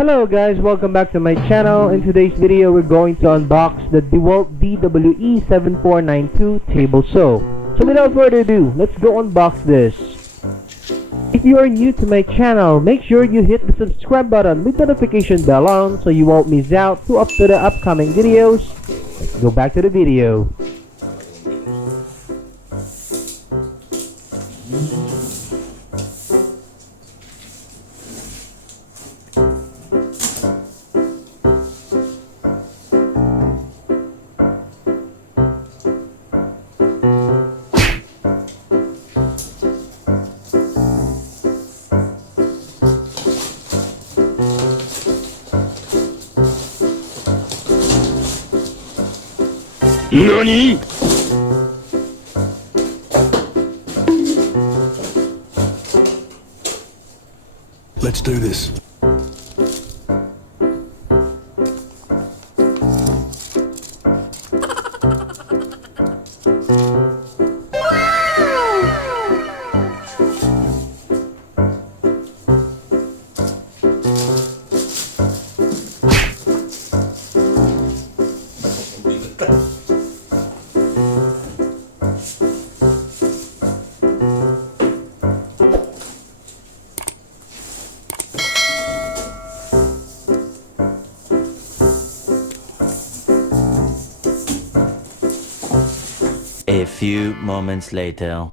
Hello guys, welcome back to my channel. In today's video, we're going to unbox the DeWALT DWE7492 table saw. So without further ado, let's go unbox this. If you are new to my channel, make sure you hit the subscribe button with notification bell on so you won't miss out to the upcoming videos. Let's go back to the video. NANI?! Let's do this. A few moments later.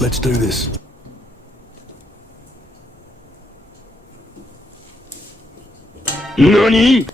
Let's do this. NANI?!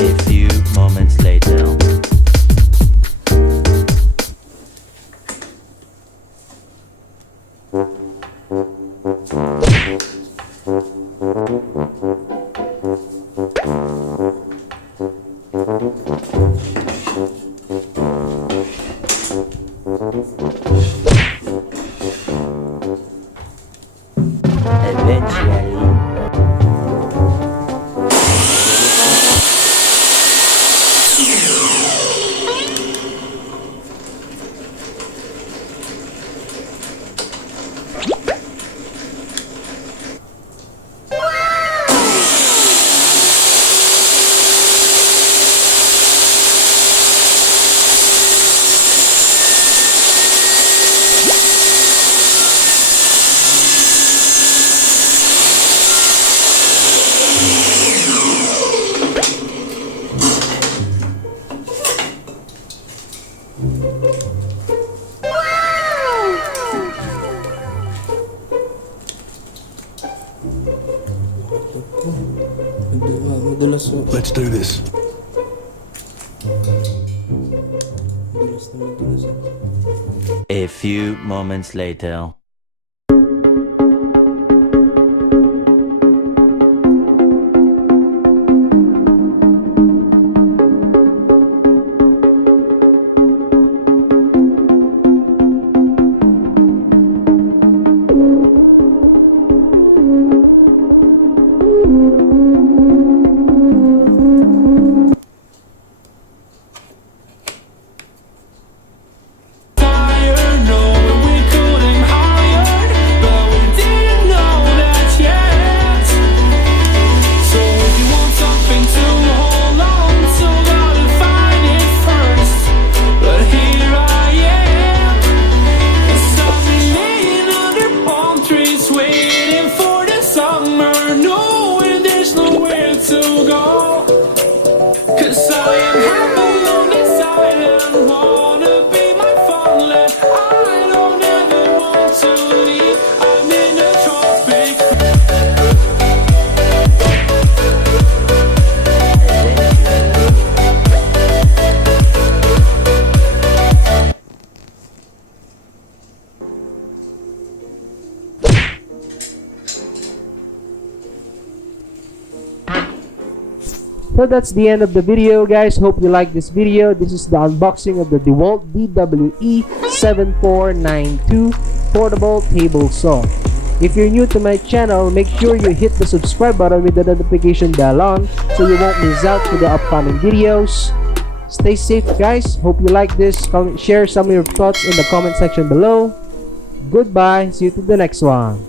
A few moments later. Eventually. Madulas po. Let's do this. Madulas na madulas. A few moments later. So that's the end of the video, guys. Hope you like this video. This is the unboxing of the DeWALT DWE 7492 portable table saw. If you're new to my channel, make sure you hit the subscribe button with the notification bell on so you won't miss out to the upcoming videos. Stay safe guys, hope you like this. Share some of your thoughts in the comment section below. Goodbye, see you to the next one.